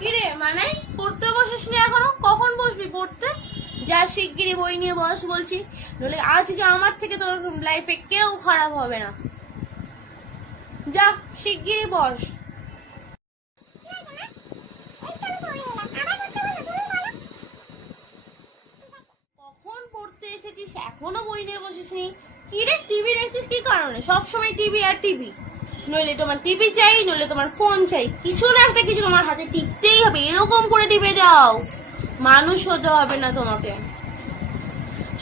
কিরে মানে পড়তে বসিসনি এখনো? কখন বসবি পড়তে? যা শিগগিরই বই নিয়ে বস বলছি, নইলে আজকে আমার থেকে তোর লাইফে কেউ খারাপ হবে না। যা শিগগিরই বস। কখন পড়তে এসেছিস এখনো বই নিয়ে বসিসনি? কি রে, টিভি দেখছিস কি কারণে? সবসময় টিভি আর টিভি, নইলে তোমার টিভি চাই, নইলে তোমার ফোন চাই, কিছু না একটা কিছু তোমার হাতে টিপতেই হবে। এরকম করে টিপে যাও, মানুষ হতে হবে না তোমাকে।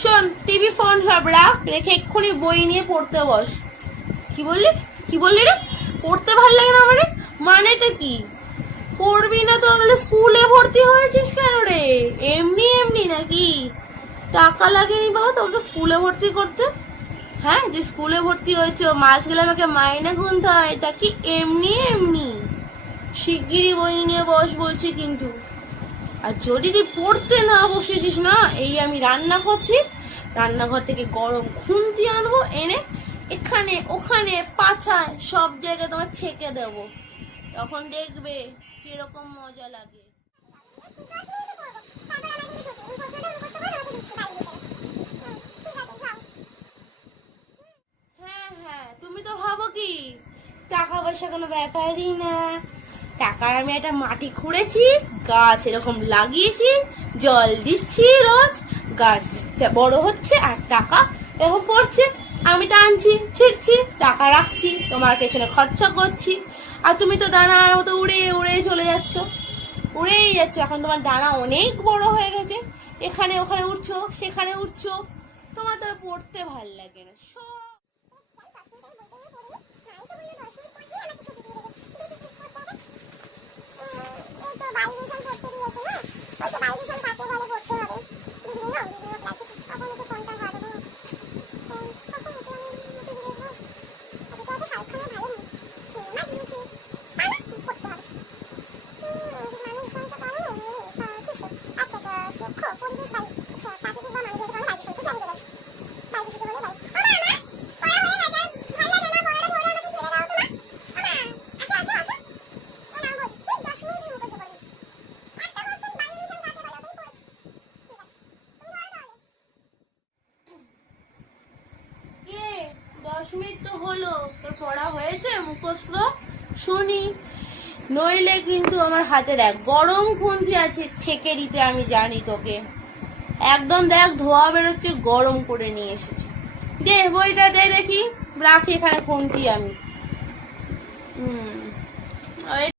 শোন, টিভি ফোন সব রাখ, রেখে এক্ষুনি বই নিয়ে পড়তে বস। কি বললি? কি বললি রে? পড়তে ভাল লাগে না মানে? মানেটা কি? পড়বি না তো তাহলে স্কুলে ভর্তি হয়েছিস কেন রে? এমনি এমনি নাকি? টাকা লাগেনি বাবা তোকে স্কুলে ভর্তি করতে? হ্যাঁ, যে স্কুলে ভর্তি হয়েছে মাস গেলে আমাকে মাইনে গুনতে হয়, তা কি এমনি এমনি? শিগগিরই বই নিয়ে বস বলছি কিন্তু। আর যদি তুই পড়তে না বসেছিস না, এই আমি রান্না করছি, রান্নাঘর থেকে গরম খুন্তি আনবো, এনে এখানে ওখানে পাছায় সব জায়গায় তোমার ছেঁকে দেবো, তখন দেখবে কিরকম মজা লাগে। হ্যাঁ হ্যাঁ, তুমি তো ভাবো কি টাকা পয়সা কোনো ব্যাপারই না। টাকার আমি একটা মাটি খুঁড়েছি, গাছ এরকম লাগিয়েছি, জল দিচ্ছি রোজ, গাছ বড় হচ্ছে আর টাকা এরকম পড়ছে, আমি টানছি ছিটছি, টাকা রাখছি, তোমার পেছনে খরচা করছি, আর তুমি তো দানার মতো উড়ে উড়ে চলে যাচ্ছ, উড়েই যাচ্ছ। এখন তোমার ডানা অনেক বড় হয়ে গেছে, এখানে ওখানে উঠছো, সেখানে উঠছো, তোমার তো আর পড়তে ভাল লাগে না সব। কে 10 মিনিট তো হলো, তোর পড়া হয়েছে মুখস্থ? শুনি, নইলে কিন্তু আমার হাতে দেখ গরম খুন্তি আছে, ছেঁকে দিতে আমি জানি তোকে। একদম দেখ ধোয়া বেরোচ্ছে, গরম করে নিয়ে এসেছি। দে বইটা দে দেখি, রাখি এখানে খুন্তি আমি।